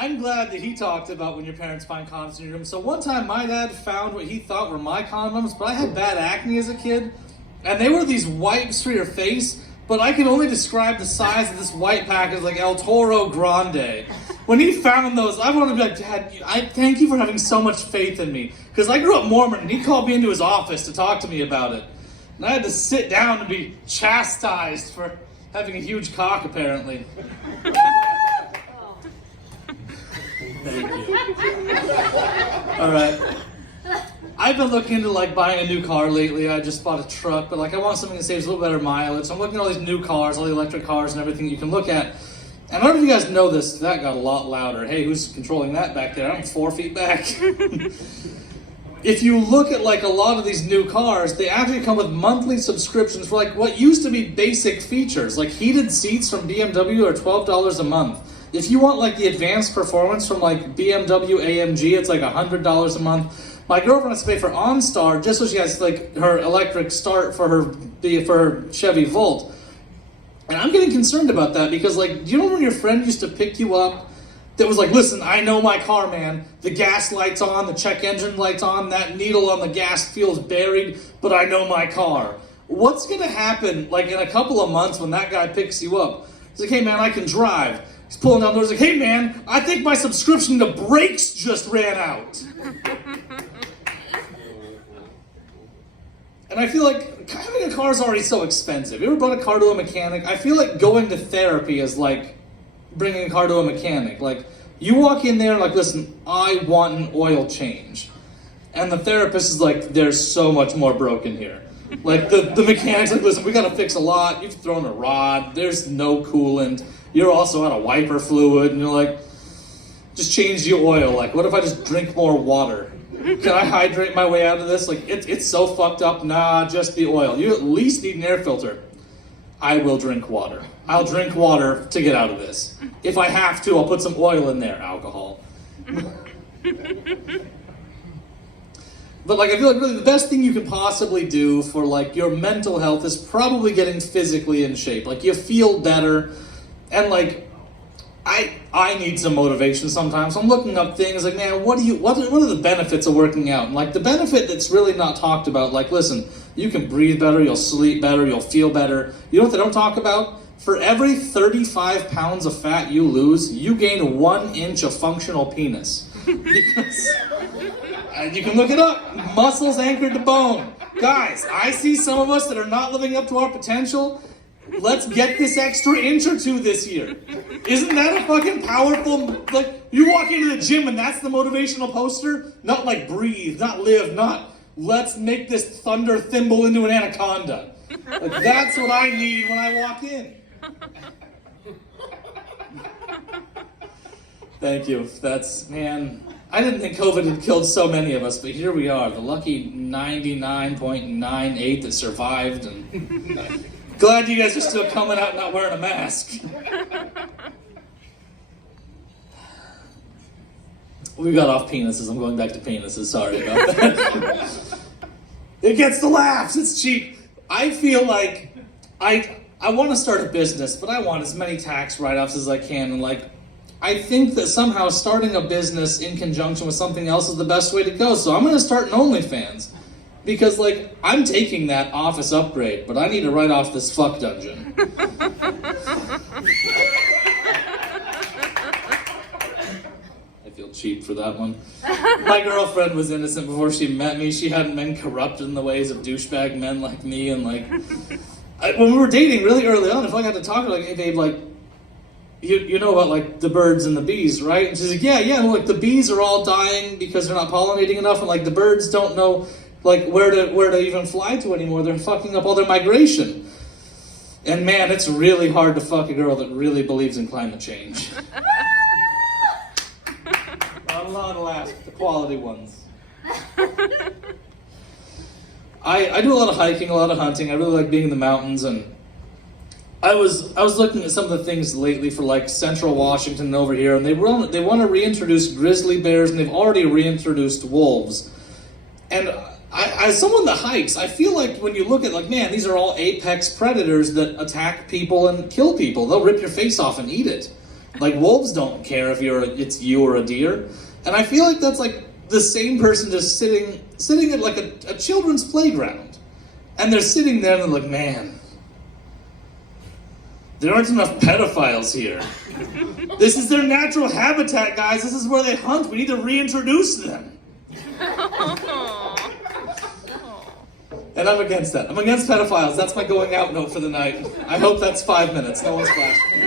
I'm glad that he talked about when your parents find condoms in your room. So one time my dad found what he thought were my condoms, but I had bad acne as a kid. And they were these wipes for your face, but I can only describe the size of this white pack as like El Toro Grande. When he found those, I wanted to be like, Dad, I thank you for having so much faith in me. Because I grew up Mormon, and he called me into his office to talk to me about it. And I had to sit down and be chastised for having a huge cock, apparently. Thank you. All right. I've been looking into like buying a new car lately. I just bought a truck, but like I want something that saves a little better mileage. So I'm looking at all these new cars, all the electric cars and everything you can look at. And I don't know if you guys know this, that got a lot louder. Hey, who's controlling that back there? I'm 4 feet back. If you look at like a lot of these new cars, they actually come with monthly subscriptions for like what used to be basic features. Like heated seats from BMW are $12 a month. If you want like the advanced performance from like BMW AMG, it's like $100 a month. My girlfriend has to pay for OnStar just so she has like her electric start for her Chevy Volt. And I'm getting concerned about that because like, do you know when your friend used to pick you up that was like, listen, I know my car, man. The gas light's on, the check engine light's on, that needle on the gas feels buried, but I know my car. What's gonna happen like in a couple of months when that guy picks you up? He's like, hey man, I can drive. He's pulling down doors like, hey man, I think my subscription to brakes just ran out. And I feel like having a car is already so expensive. You ever brought a car to a mechanic? I feel like going to therapy is like bringing a car to a mechanic. Like, you walk in there and like, listen, I want an oil change. And the therapist is like, there's so much more broken here. Like, the mechanic's like, listen, we gotta fix a lot. You've thrown a rod. There's no coolant. You're also out of wiper fluid. And you're like, just change the oil. Like, what if I just drink more water? Can I hydrate my way out of this? Like, it's so fucked up. Nah, just the oil. You at least need an air filter. I will drink water. I'll drink water to get out of this. If I have to, I'll put some oil in there. Alcohol. But like, I feel like really the best thing you can possibly do for like your mental health is probably getting physically in shape. Like, you feel better. And like, I need some motivation sometimes. I'm looking up things like, man, what are the benefits of working out? And like, the benefit that's really not talked about, like, listen, you can breathe better, you'll sleep better, you'll feel better. You know what they don't talk about? For every 35 pounds of fat you lose, you gain 1 inch of functional penis. Because, you can look it up, muscles anchored to bone. Guys, I see some of us that are not living up to our potential. Let's get this extra inch or 2 this year. Isn't that a fucking powerful, like, you walk into the gym and that's the motivational poster? Not like breathe, not live, not let's make this thunder thimble into an anaconda. Like, that's what I need when I walk in. Thank you. That's, man, I didn't think COVID had killed so many of us, but here we are, the lucky 99.98 that survived, and glad you guys are still coming out not wearing a mask. We got off penises. I'm going back to penises. Sorry about that. It gets the laughs. It's cheap. I feel like I want to start a business, but I want as many tax write-offs as I can. And like, I think that somehow starting a business in conjunction with something else is the best way to go. So I'm going to start an OnlyFans. Because, like, I'm taking that office upgrade, but I need to write off this fuck dungeon. I feel cheap for that one. My girlfriend was innocent before she met me. She hadn't been corrupted in the ways of douchebag men like me. And, like, when we were dating really early on, if I got to talk to her, like, hey, babe, like, you know about, like, the birds and the bees, right? And she's like, yeah, well, like, the bees are all dying because they're not pollinating enough, and, like, the birds don't know like where to even fly to anymore. They're fucking up all their migration. And man, it's really hard to fuck a girl that really believes in climate change. Not a lot of laughs, the quality ones. I do a lot of hiking, a lot of hunting. I really like being in the mountains, and I was looking at some of the things lately for like Central Washington and over here, and they want to reintroduce grizzly bears, and they've already reintroduced wolves. And as someone that hikes, I feel like when you look at, like, man, these are all apex predators that attack people and kill people. They'll rip your face off and eat it. Like wolves don't care if it's you or a deer. And I feel like that's like the same person just sitting at like a children's playground. And they're sitting there and they're like, man, there aren't enough pedophiles here. This is their natural habitat, guys. This is where they hunt. We need to reintroduce them. And I'm against that. I'm against pedophiles. That's my going out note for the night. I hope that's 5 minutes. No one's flashing.